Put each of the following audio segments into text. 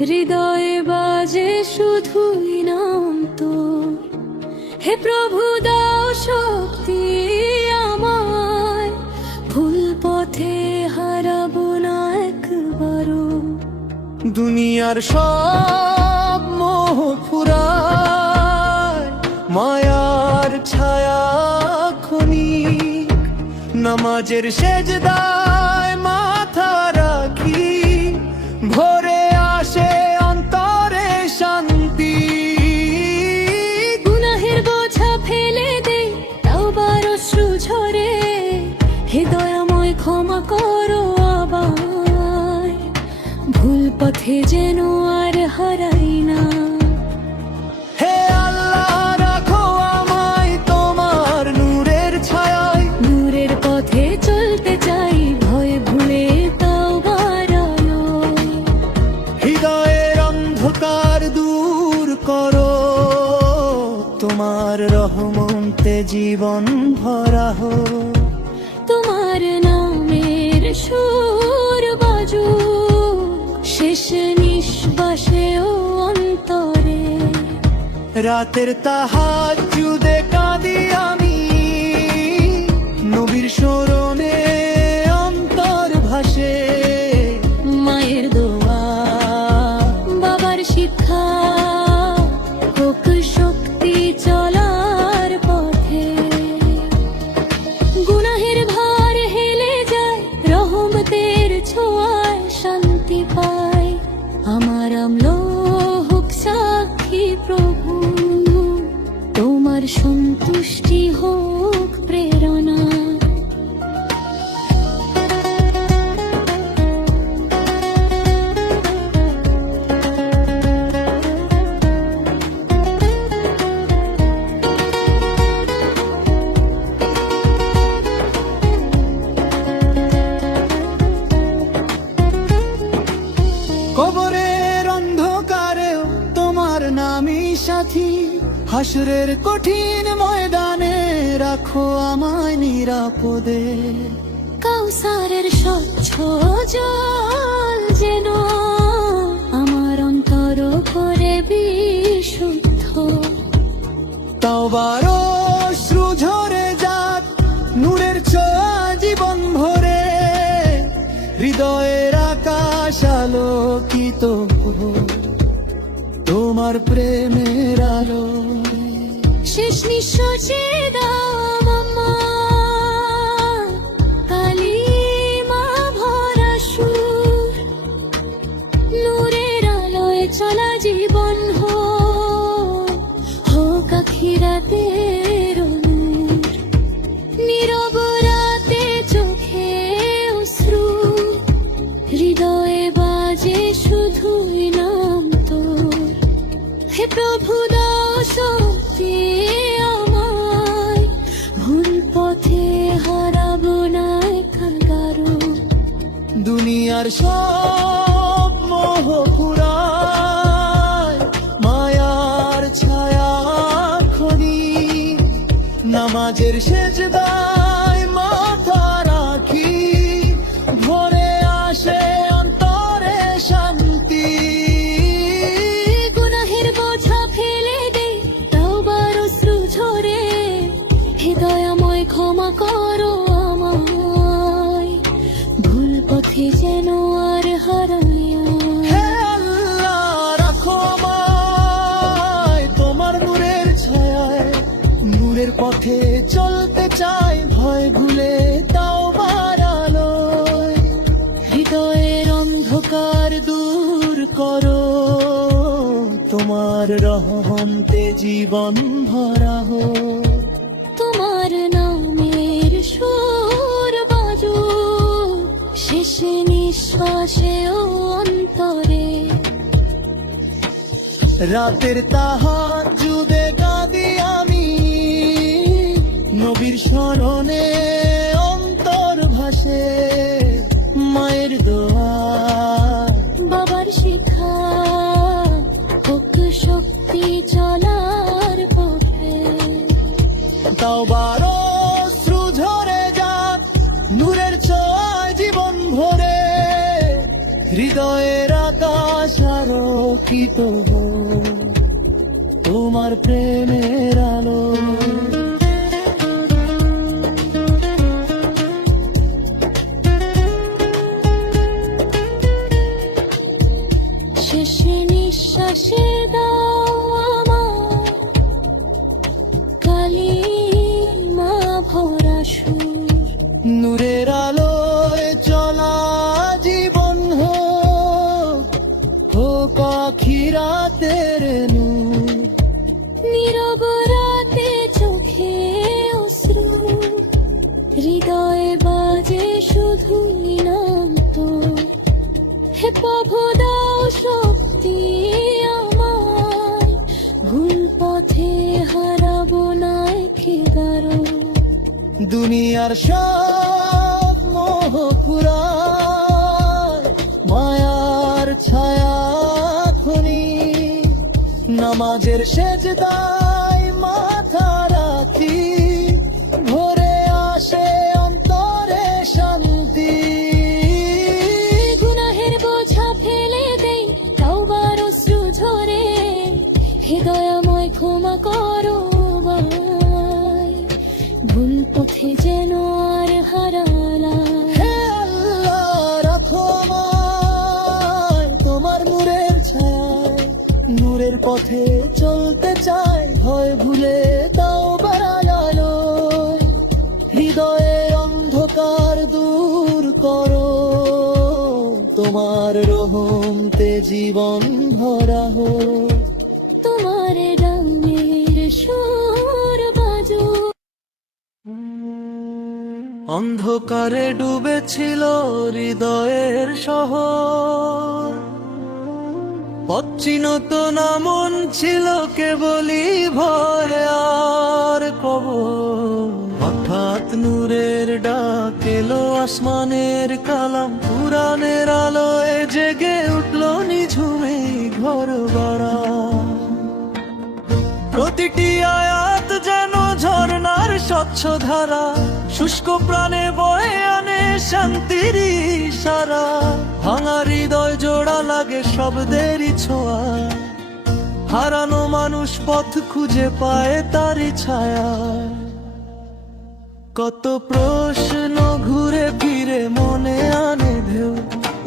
হৃদয়ে বাজে শুধুই নাম তো। হে প্রভু দাও শক্তি আমায়, ভুল পথে হারাবো না একবারও। দুনিয়ার সব মোহ ফুরায়, মায়ার ছায়া ক্ষণিক, নামাজের সেজদায় মাথা রাখি, ভরে আসে অন্তরে শান্তি। গুনাহের বোঝা ফেলে দে, তাওবার অশ্রু ঝরে, হে দয়াময় ক্ষমা করো আমায়, ভুল পথে যেন আর হারাই না। হে আল্লাহ রাখো আমায় তোমার নূরের ছায়ায়, নূরের পথে চলতে চাই, ভয় ভুলে তাওবার আলোয়। হৃদয়ের অন্ধকার দূর করো, তোমার রহমতে জীবন ভরা হোক। তোমার নামের সুর বাজুক শেষ নিঃশ্বাসে ও অন্তরে। রাতের তাহাজ্জুদে কাঁদি আমি, নবীর স্মরণে অন্তর ভাসে। মায়ের দোয়া, বাবার শিক্ষা, হোক শক্তি চলার পথে। গুনাহের ভার হেলে যায়, রহমতের ছোঁয়ায় শান্তি পায়। আমার আমলো হোক সাক্ষী প্রভু, তোমার সন্তুষ্টি হোক প্রেরণা। কবরের অন্ধকারেও তোমার নামই সাথী, হাসরের কঠিন ময়দানে রাখো আমায় নিরাপদে। কাউসারের স্বচ্ছ জল যেন আমার অন্তর করে বিশুদ্ধ। তাওবার অশ্রু ঝরে যাক, নূরের ছোঁয়া জীবন ভরে, হৃদয়ের আকাশ আলোকিত হোক তোমার প্রেমের আলো। শেষ নিঃশ্বাসে দাও আমায় কালিমা ভরা সুর, নূরের আলোয় চলা জীবন হোক আখিরাতের নূর। নীরব রাতে চোখে অশ্রু, হৃদয়ে বাজে শুধুই নাম তোর। হে প্রভু দাও শক্তি আমায়, ভুল পথে হারাবো না একবারও। দুনিয়ার সব মোহ ফুরায়, মায়ার ছায়া ক্ষণিক, নামাজের সেজদায় মাথা রাখি, ভরে আসে অন্তরে শান্তি। গুনাহের বোঝা ফেলে দে, তাওবার অশ্রু ঝরে, হে দয়াময় ক্ষমা করো আমায়, ভুল পথে যেন আর হারাই না। হে আল্লাহ রাখো আমায় তোমার নূরের ছায়ায়, নূরের পথে চলতে চাই, ভয় ভুলে তাওবার আলোয়। হৃদয়ের অন্ধকার দূর করো, তোমার রহমতে জীবন ভরা হোক। তোমার নামের সুর বাজুক শেষ নিঃশ্বাসে ও অন্তরে। রাতের তাহাজ্জুদে কাঁদি আমি, নবীর স্মরণে অন্তর ভাসে। মায়ের দোয়া, বাবার শিক্ষা, হোক শক্তি চলার পথে। তাওবার অশ্রু ঝরে যাক, নূরের ছোঁয়ায় জীবন ভরে, হৃদয়ের আকাশ আলোকিত হোক তোমার প্রেমের আলো। শেষ নিঃশ্বাসে দাও আমার কালিমা ভরা সুর, নূরের আলোয় চলা জীবন হোক, হোক আখিরাতের নূর। নীরব রাতে চোখে অশ্রু, হৃদয়ে বাজে শুধু নাম তোর। হে প্রভু দাও শক্তি আমায়, ভুল পথে হারাবো না একেবারও। দুনিয়ার সব মোহ ফুরায়, মায়ার ছায়া খনি, নামাজের সেজদায় মাথা রাখি, ভরে আসে অন্তরে শান্তি। গুনাহের বোঝা ফেলে দেই তাওবার অশ্রু ঝরে, হে দয়াময় ক্ষমা করো আমায়, ভুল পথে যেন আর হারালা। হে আল্লাহ রাখো আমায় তোমার নূরের ছায়ায়, নূরের পথে চলতে চাই ভয় ভুলে তাও বাড়ালো। হৃদয়ের অন্ধকার দূর করো, তোমার রহমতে জীবন ভরা হোক। তোমার রঙের সুর বাজু। অন্ধকারে ডুবেছিল হৃদয়ের শহর, পথচিনত না মন ছিল কেবলই ভয় আর কবর। হঠাৎ নূরের ডাক এলো আসমানের কালাম, কুরআনের আলোয় জেগে উঠল নিঝুমে ঘর বাড়া। প্রতিটি আয়াত যেন ঝর্ণার স্বচ্ছ ধারা, শুষ্ক প্রাণে বয়ে আনে শান্তির ইশারা। ভাঙা হৃদয় জোড়া লাগে শব্দেরই ছোঁয়া, হারানো মানুষ পথ খুঁজে পায় তারই ছায়া। কত প্রশ্ন ঘুরে ফিরে মনে আনে ঢেউ,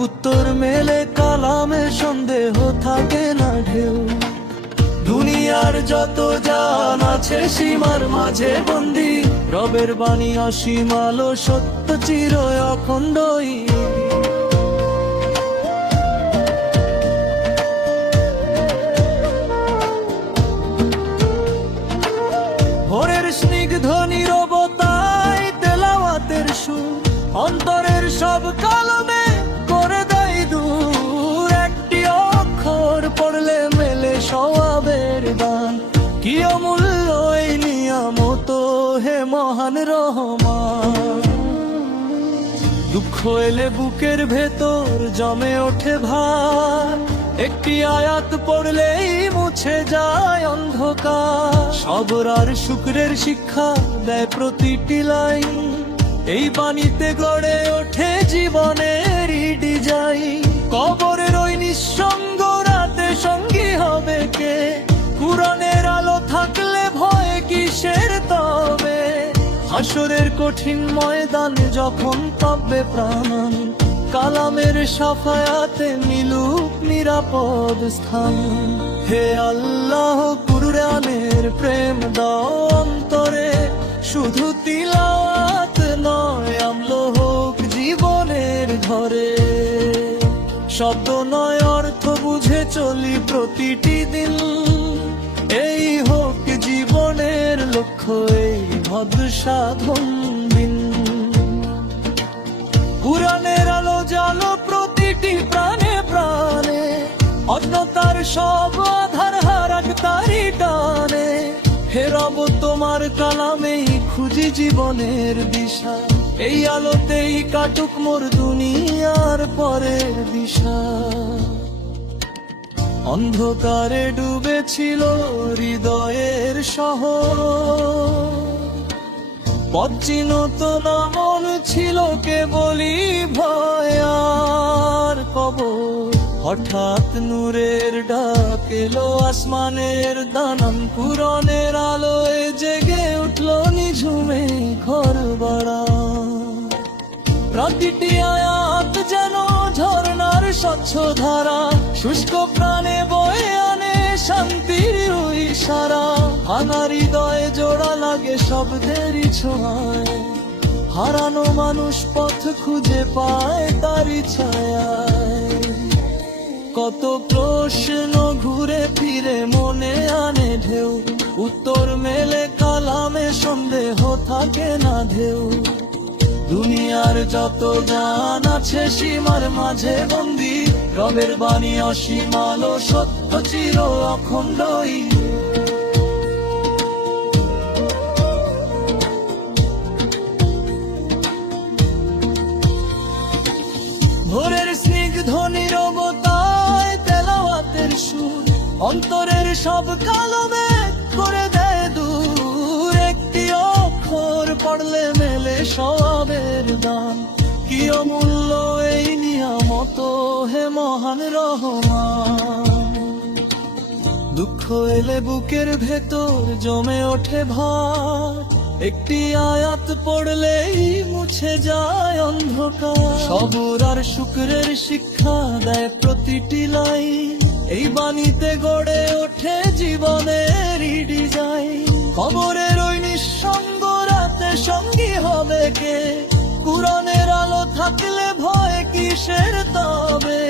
উত্তর মেলে কালামে সন্দেহ থাকে না ঢেউ। দুনিয়ার যত জান আছে সীমার মাঝে বন্দী, রবের বাণী অসীম আলো সত্য চির অখণ্ডই। ভোরের স্নিগ্ধ নীরবতায় তেলাওয়াতের সুর, অন্তরের সব কালমে করে দেয় দূর। একটি অক্ষর পড়লে মেলে সওয়াবের দান, কি অমূল্য এই নিয়ামত হে মহান রহমান। দুঃখ এলে বুকের ভেতর জমে ওঠে ভার, একটি আয়াত পড়লেই মুছে যায় অন্ধকার। সবর আর শুকরের শিক্ষা দেয় প্রতিটি লাইন, এই বাণীতে গড়ে ওঠে জীবনের ডিজাইন। কবরের ওই নিঃসঙ্গ রাতে সঙ্গী হবে কে, কুরআনের আলো থাকলে ভয় কিসের তবে। হাসরের কঠিন ময়দানে যখন তবে প্রাণ, কালামের সাফায়াতে মিলুক নিরাপদ স্থান। হে আল্লাহ কুরআনের প্রেম দাও অন্তরে, শুধু তিলাওয়াত নয় আমল হোক জীবনের ঘরে। শব্দ নয় অর্থ বুঝে চলি প্রতিটি দিন, এই হোক জীবনের লক্ষ্য এই ভদ্র সাধন দিন। কুরআনের আলো জালো প্রতিটি প্রাণে প্রাণে, অজ্ঞতার সব আধার হারাক তারি টানে। হে রব তোমার কালামেই খুঁজি জীবনের দিশা, এই আলোতেই কাটুক মোর দুনিয়ার পরের দিশা। অন্ধকারে ডুবেছিল হৃদয়ের শহর, পথচিনত না মন ছিল কেবলই ভয় আর কবর। হঠাৎ নূরের ডাক এলো আসমানের দানব পূরণের আলোয় জেগে উঠলো নিঝুমে ঘর বাড়া। প্রতিটি আয়াত যেন ঝর্ণার স্বচ্ছ ধারা, শুষ্ক প্রাণে বয়ে আনে শান্তির ইশারা। ভাঙা হৃদয়ে জোড়া লাগে শব্দেরই ছোঁয়ায়, হারানো মানুষ পথ খুঁজে পায় তারই ছায়ায়। কত প্রশ্ন ঘুরে ফিরে মনে আনে ঢেউ, উত্তর মেলে কালামে সন্দেহ থাকে না ঢেউ। দুনিয়ার যত গান আছে সীমার মাঝে বন্দি, রবের বাণী অসীম আলো সত্য চির অখণ্ডই। ভোরের স্নিগ্ধ নীরবতায় তেলাওয়াতের সুর, অন্তরের সব কালো মেঘ করে দেয় দূর। একটি অক্ষর পড়লে মেলে সওয়াবের দান, কি অমূল্য এই নিয়ামত হে মহান রহমান। দুঃখ এলে বুকের ভেতর জমে ওঠে ভার, একটি আয়াত পড়লেই মুছে যায় অন্ধকার। সবর আর শুকরের শিক্ষা দেয় প্রতিটি লাইন, এই বাণীতে গড়ে ওঠে জীবনের ডিজাইন। কবরের ওই নিঃসঙ্গ রাতে সঙ্গী হবে কে, কুরআনের আলো থাকলে ভয় কিসের তবে।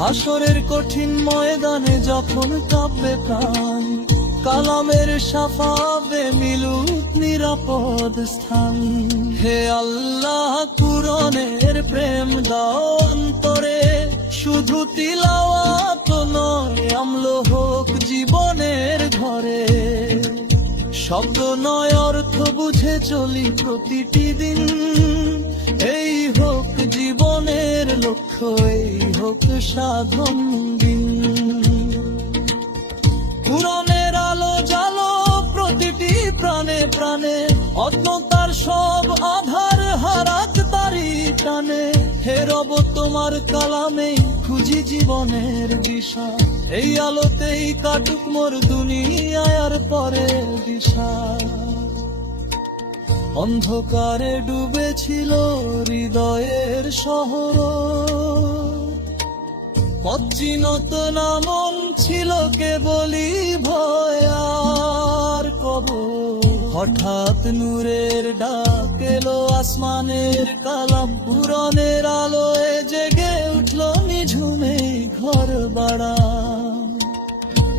হাসরের কঠিন ময়দানে যখন কাঁপবে প্রাণ, কালামের শাফাবে মিলুক নিরাপদ স্থান। হে আল্লাহ কুরআনের প্রেম দাও অন্তরে, শুধু তিলাওয়াত নয় আমল হোক জীবনের ঘরে। শব্দ নয় অর্থ বুঝে চলি প্রতিটি দিন, এই হোক জীবনের লক্ষ্য, এই হোক সাধন দিন। কুরআনের আলো জালো প্রতিটি প্রাণে প্রাণে, অজ্ঞতার সব আধার হারাক তারি টানে। হে রব তোমার কালামেই খুঁজি জীবনের দিশা, এই আলোতেই কাটুক মোর দুনিয়ায় আর পরের দিশা। অন্ধকারে ডুবেছিল হৃদয়ের শহর, পথ চিনত না মন ছিল কেবলই ভয় আর কবর। হঠাৎ নূরের ডাক এলো আসমানের কালাম পূরণের আলোয় জেগে উঠলো নিঝুমে ঘর বাড়া।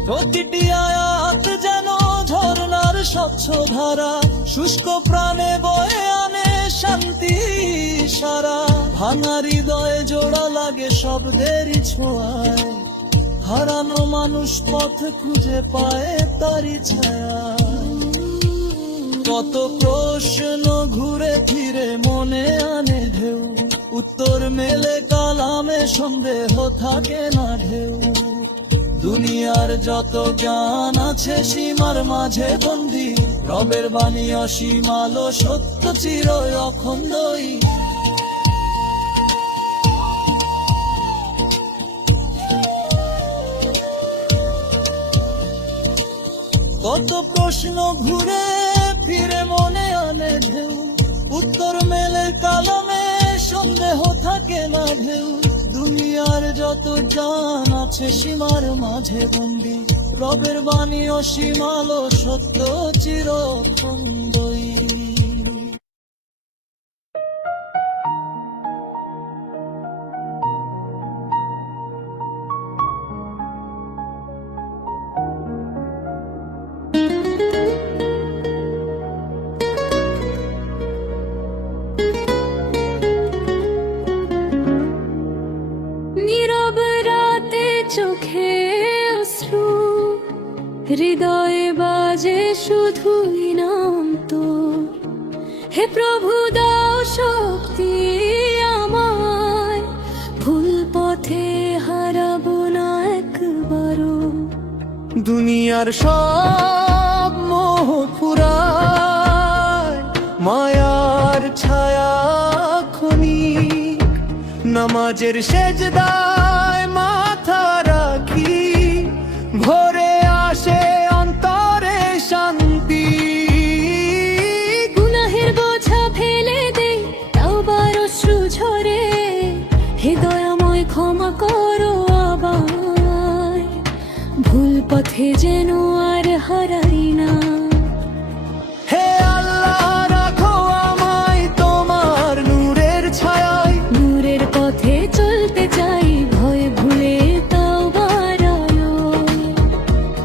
প্রতিটি আয়াত যেন ঝর্ণার স্বচ্ছ ধারা, শুষ্ক প্রাণে বয়ে আনে শান্তি ইশারা। ভাঙা হৃদয়ে জোড়া লাগে শব্দেরই ছোঁয়ায়, হারানো মানুষ পথ খুঁজে পায় তারই ছায়া। কত প্রশ্ন ঘুরে ফিরে মনে আনে ঢেউ, উত্তর মেলে কালামে সন্দেহ থাকে না ঢেউ। দুনিয়ার যত জ্ঞান আছে সীমার মাঝে বন্দি, রবের বাণী অসীম আলো সত্য চির অখণ্ডই। কত প্রশ্ন ঘুরে ফিরে মনে আনে ঢেউ, উত্তর মেলে কালামে সন্দেহ থাকে না ঢেউ। দুনিয়ার যত জ্ঞান আছে সীমার মাঝে বন্দি, রবের বাণী অসীম আলো সত্য চির অখণ্ডই। নীরব রাতে চোখে অশ্রু, হৃদয়ে বাজে শুধুই নাম তোর। হে প্রভু দাও শক্তি আমায়, ভুল পথে হারাবো না একবারও। দুনিয়ার সব মোহ ফুরায়, মায়ার ছায়া ক্ষণিক, নামাজের সেজদায় মাথা রাখি, ভরে আসে অন্তরে শান্তি। গুনাহের বোঝা ফেলে দে, তাওবার অশ্রু ঝরে, হে দয়াময় ক্ষমা করো আমায়, ভুল পথে যেন আর হারাই না। হে আল্লাহ, রাখো আমায় তোমার নূরের ছায়ায়, নূরের পথে চলতে চাই, ভয় ভুলে তাওবার আলো।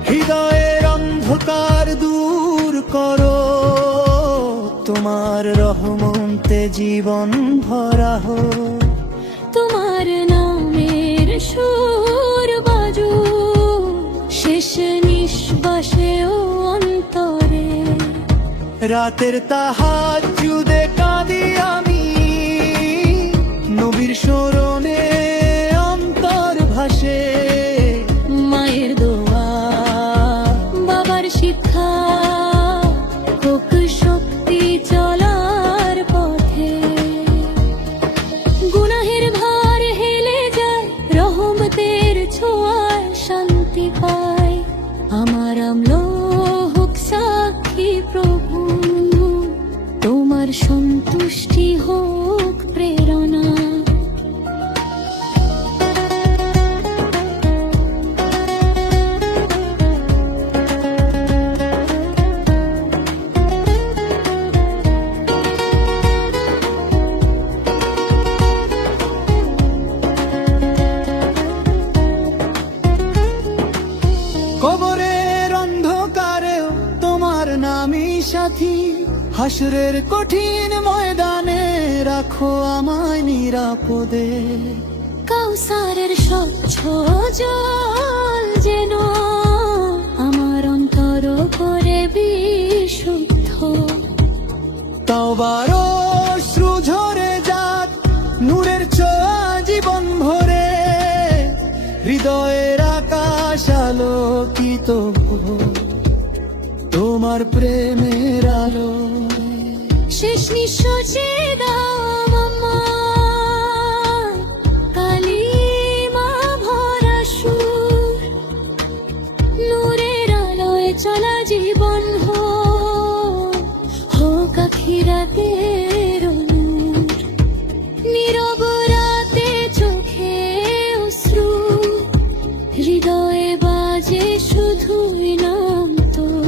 হৃদয়ের অন্ধকার দূর করো, তোমার রহমতে জীবন ভরা হোক। তোমার নামের সুর বাজু শেষ নিঃশ্বাসে ও অন্তরে। রাতের তাহাজ্জুদে কাঁদি আমি, নবীর স্মরণে অন্তর ভাসে। মায়ের দোয়া, বাবার শিক্ষা, হোক শক্তি চলার পথে। গুনাহের ভার হেলে যায়, রহমতের ছোঁয়ায় শান্তি পায়। আমার আমলো হোক সাক্ষী প্রভু, তোমার সন্তুষ্টি হোক প্রেরণা। কবরের অন্ধকারেও তোমার নামই সাথী, হাসরের কঠিন ময়দানে রাখো আমায় নিরাপদে। কাউসারের স্বচ্ছ জল যেন আমার অন্তর করে বিশুদ্ধ। তাওবার অশ্রু ঝরে যাক, নূরের ছোঁয়া জীবন ভরে, হৃদয়ের আকাশ আলোকিত হোক তোমার প্রেমের আলো। শেষ নিঃশ্বাসে দাও আমায় কালিমা ভরা সুর, নূরের আলোয় চলা জীবন হোক আখিরাতের নূর। নীরব রাতে চোখে অশ্রু, হৃদয়ে বাজে শুধুই নাম তোর।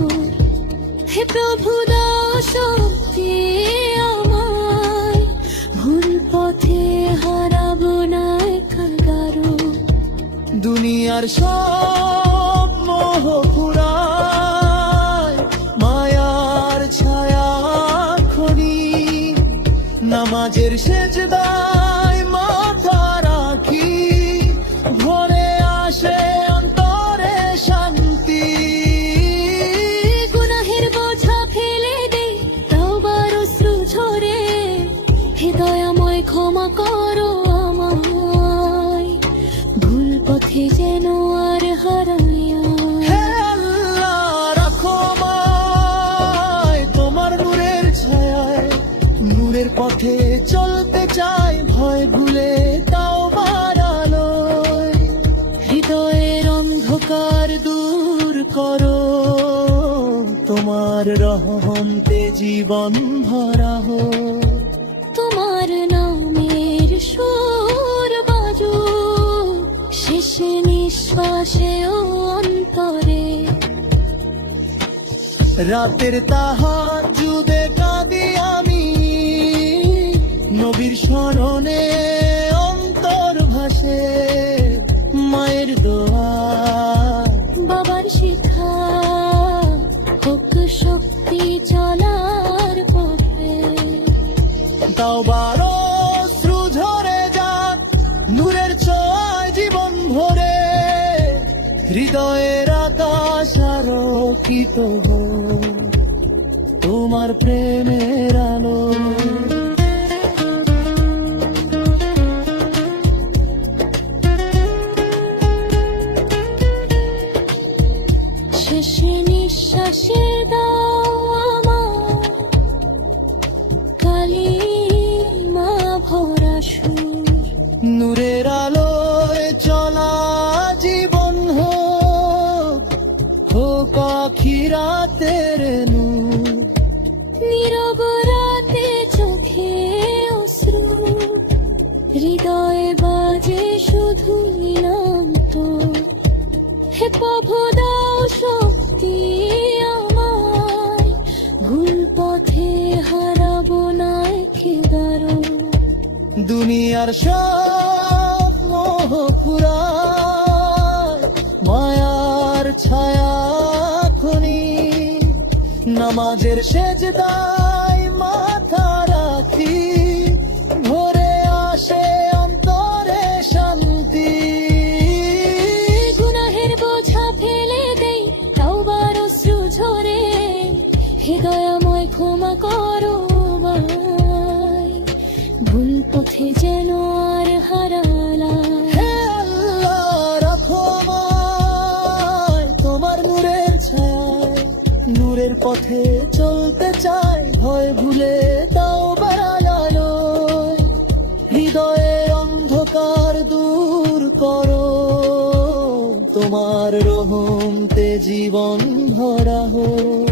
হে প্রভু দাও শক্তি আমায়, ভুল পথে হারাবো না কারো। দুনিয়ার সব মোহ পুরায়, মায়ার ছায়া খনি, নামাজের সেজদায় মাথা রাখি, ভরে আসে অন্তরে শান্তি। গুনাহের বোঝা ফেলে দে, তাওবার অশ্রু ঝরে, হে দয়াময় ক্ষমা করো আমায়, ভুল পথে যেন আর হারাই না। হে আল্লাহ, রাখো আমায় তোমার নূরের ছায়ায়, নূরের পথে চলতে চাই, ভয় ভুলে তাওবার আলোয়। হৃদয়ের অন্ধকার দূর করো, তোমার রহমতে জীবন ভরা হোক। তোমার নামের সুর বাজু শেষ নিঃশ্বাসে ও অন্তরে। রাতের তাহাজ্জুদে কাঁদি আমি, নবীর স্মরণে অন্তর ভাসে। মায়ের দোয়া, বাবার শিক্ষা, হোক শক্তি চলার পথে। তাওবার অশ্রু ঝরে যাক, নূরের ছোঁয়ায় জীবন ভরে, হৃদয়ের আকাশ আলোকিত হোক তোমার প্রেমের আলো। শেষ নিঃশ্বাসে দাও আমার কালিমা ভরা সুর, নূরের আলোয় চলা জীবন হোক আখিরাতের নূর। নীরব রাতে চোখে অশ্রু, হৃদয়ে বাজে শুধু নিলাম তো। হে প্রভু দাও শক্তি আমায়, ভুল পথে হারাবো না একেবারও। দুনিয়ার সব মোহ ফুরায়, মায়ার ছায়া খনি, নামাজের সেজদায় মাথা রাখি, ভরে আসে অন্তরে শান্তি। গুনাহের বোঝা ফেলে দেই, তাওবার অশ্রু ঝরে, হে দয়াময় ক্ষমা করো আমায়, ভুল পথে যেন আর হারালাম। হে আল্লাহ, রাখো আমায় তোমার নূরের ছায়ায়, নূরের পথে চলতে চাই, ভয় ভুলে দাও বাড়ালোয়। হৃদয়ের অন্ধকার দূর করো, তোমার রহমতে জীবন ভরা হোক।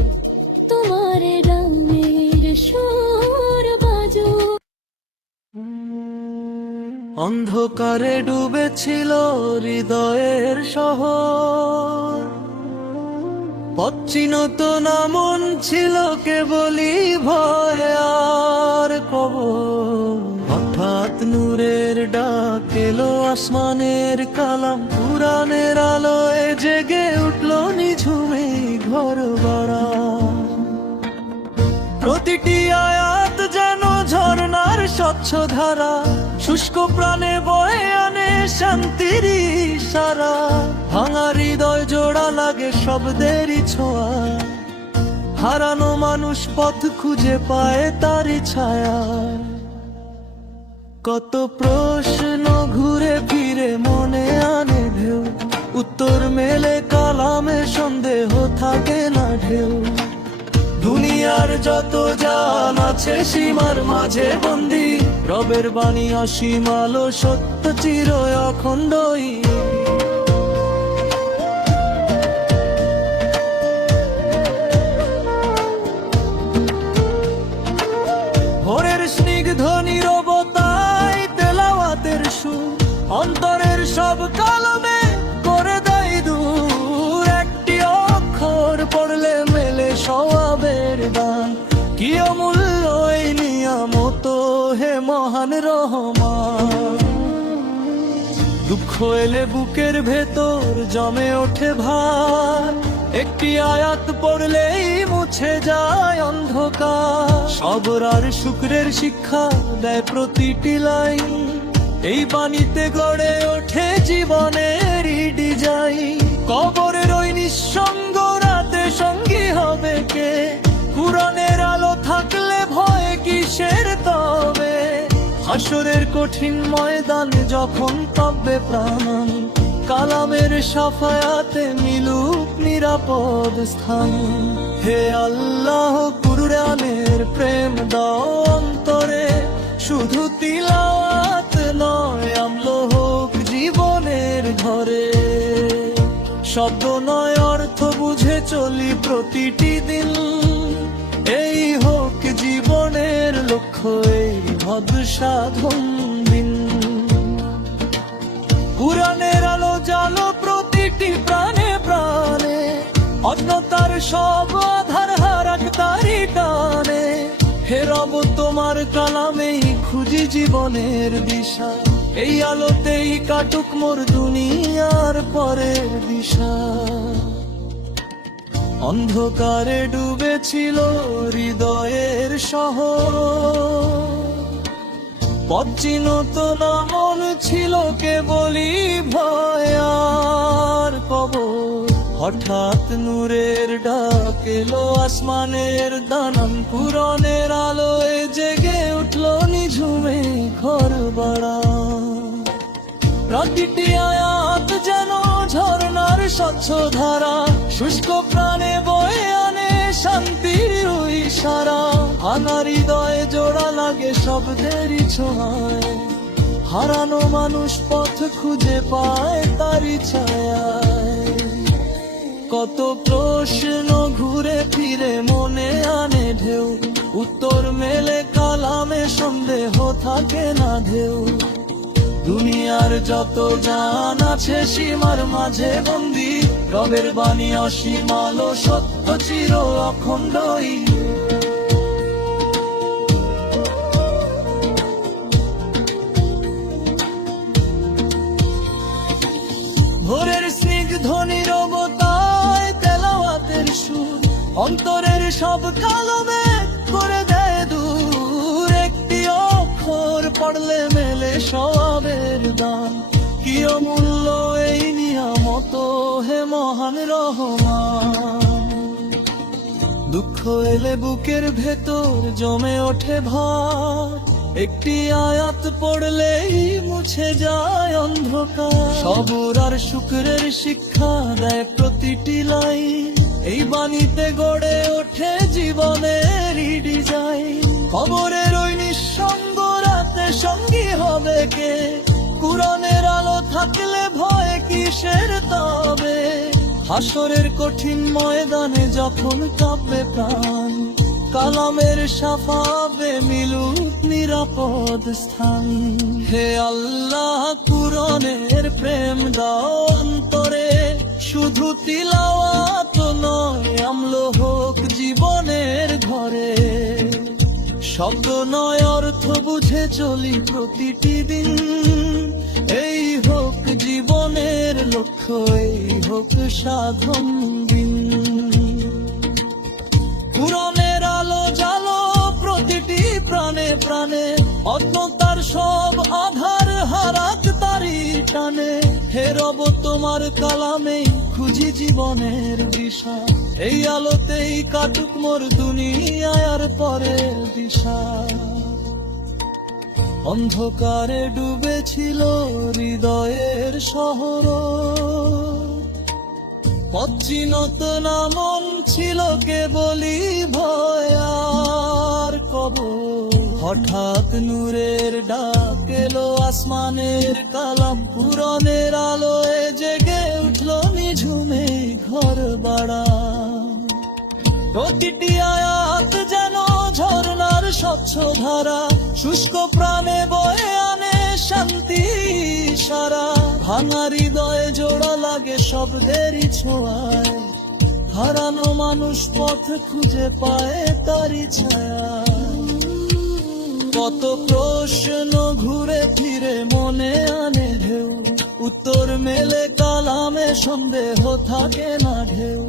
তোমার রামের সুর বাজো। অন্ধকারে ডুবেছিল হৃদয়ের শহর, পথ চিনত না মন ছিল কেবলই ভয় আর কবর। হঠাৎ নূরের ডাক এলো আসমানের কালাম, কুরআনের আলোয় জেগে উঠল নিঝুমে ঘর বাড়া। প্রতিটি আয়াত যেন ঝর্ণার স্বচ্ছ ধারা, শুষ্ক প্রাণে বয়ে আনে শান্তির ইশারা। ভাঙা হৃদয় জোড়া লাগে শব্দেরই ছোঁয়া, হারানো মানুষ পথ খুঁজে পায় তারই ছায়া। কত প্রশ্ন ঘুরে ফিরে মনে আনে ঢেউ, উত্তর মেলে কালামে সন্দেহ থাকে না ঢেউ। দুনিয়ার যত জান আছে সীমার মাঝে বন্দী, রবের বাণী অসীম আলো সত্য চির অখণ্ডই। ভোরের স্নিগ্ধ নীরবতায় তেলাওয়াতের সুর, অন্তরের সব কালমে করে দেয় দূর। একটি অক্ষর পড়লে মেলে সওয়াবের দান, কি অমূল্য এই নিয়ামত হে মহান রহমান। দুঃখ এলে বুকের ভেতর জমে ওঠে ভার, একটি আয়াত পড়লেই মুছে যায় অন্ধকার। সবর আর শুকরের শিক্ষা দেয় প্রতিটি লাইন, এই বাণীতে গড়ে ওঠে জীবনের ডিজাইন। কবরের ওই নিঃসঙ্গ রাতে সঙ্গী হবে কে, কুরআনের আলো থাকলে ভয় কিসের তবে। হাসরের কঠিন ময়দানে যখন তবে প্রাণ, কালামের সাফায়াতে মিলুক নিরাপদ স্থান। হে আল্লাহ, কুরআনের প্রেম দাও অন্তরে, শুধু তিলাওয়াত নয় আমল হোক জীবনের ঘরে। শব্দ নয় অর্থ বুঝে চলি প্রতিটি দিন, এই হোক জীবনের লক্ষ্য, এই ভদ সাধন দিন। কুরআনের আলো জালো প্রতিটি প্রাণে প্রাণে, অজ্ঞতার সব আধার হারাক তারি টানে। হে রব, তোমার কালামেই খুঁজি জীবনের দিশা, এই আলোতেই কাটুক মোর দুনিয়ার পরের দিশা। অন্ধকারে ডুবেছিল হৃদয়ের শহর, পথ চিনত না মন ছিল কেবলই ভয় আর কবর। হঠাৎ নূরের ডাক এলো আসমানের দানাম, কুরআনের আলোয় জেগে উঠল নিঝুমে ঘর বাড়া। প্রতিটি আয়াত যেন ঝর্ণার স্বচ্ছ ধারা, শুষ্ক প্রাণে বয়ে আনে শান্তির ইশারা। ভাঙা হৃদয়ে জোড়া লাগে শব্দেরই ছোঁয়ায়, হারানো মানুষ পথ খুঁজে পায় তারই ছায়ায়। কত প্রশ্ন ঘুরে ফিরে মনে আনে ঢেউ, উত্তর মেলে কালামে, সন্দেহ থাকে না ঢেউ। দুনিয়ার যত গান আছে সীমার মাঝে বন্দি, রবের বাণী অসীম আলো, সত্য চির অখণ্ডই। ভোরের স্নিগ্ধ নীরবতায় তেলাওয়াতের সুর, অন্তরের সব কালো মেঘ করে দেয় দূর। একটি অক্ষর পড়লে মেলে সওয়াবের দান, কি অমূল্য এই নিয়ামত হে মহান রহমান। দুঃখ এলে বুকের ভেতর জমে ওঠে ভার, একটি আয়াত পড়লেই মুছে যায় অন্ধকার। সবর আর শুকরের শিক্ষা দেয় প্রতিটি লাইন, এই বাণীতে গড়ে ওঠে জীবনের ডিজাইন। খবরের ওই নিঃসঙ্গ রাতে সঙ্গী হবে কে, কুরআনের আলো থাকলে ভয় কিসের তবে। হাসরের কঠিন ময়দানে যখন কাঁপে প্রাণ, কালামের শাফাবে মিলুক নিরাপদ স্থান। হে আল্লাহ, কুরআনের প্রেম দাও অন্তরে, শুধু তিলাওয়াত নয় আমল হোক জীবনের ঘরে। শব্দ নয় অর্থ বুঝে চলি প্রতিটি দিন, এই হোক জীবনের লক্ষ্য, এই হোক সাধন দিন। কুরআনের আলো জালো প্রতিটি প্রাণে প্রাণে, অজ্ঞতার সব আধার হারাক তারি টানে। হে রব, তোমার কালামেই খুঁজি জীবনের দিশা, এই আলোতেই কাটুক মোর দুনিয়ার পরের দিশা। অন্ধকারে ডুবেছিল হৃদয়ের শহর, পথ চিনত না মন ছিল কেবলই ভয় আর কবর। হঠাৎ নূরের ডাক এলো আসমানের কালাম, কুরআনের আলোয় জেগে উঠল নিঝুমে ঘর বাড়া। প্রতিটি আয়াত যেন ঝর্ণার স্বচ্ছ ধারা, শুষ্ক প্রাণে বয়ে আনে শান্তি সারা। ভাঙা হৃদয়ে জোড়া লাগে শব্দেরই ছোঁয়ায়, হারানো মানুষ পথ খুঁজে পায় তারই ছায়া। কত প্রশ্ন ঘুরে ফিরে মনে আনে ঢেউ, উত্তর মেলে কালামে, সন্দেহ থাকে না ঢেউ।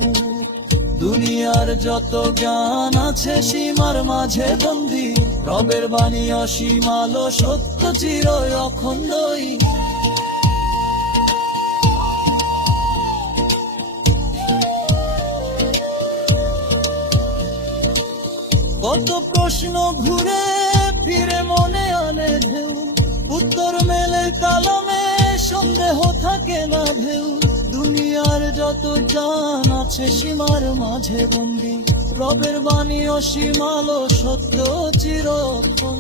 দুনিয়ার যত জ্ঞান আছে সীমার মাঝে বন্দি, রবের বাণী অসীম আলো, সত্য চির অখণ্ডই। কত প্রশ্ন ঘুরে ফিরে মনে আনে ঢেউ, উত্তর মেলে কালামে, সন্দেহ থাকে না ঢেউ। দুনিয়ার যত জান আছে সীমার মাঝে বন্দি, রবের বাণী অসীম আলো, সত্য চিরক্ষণ।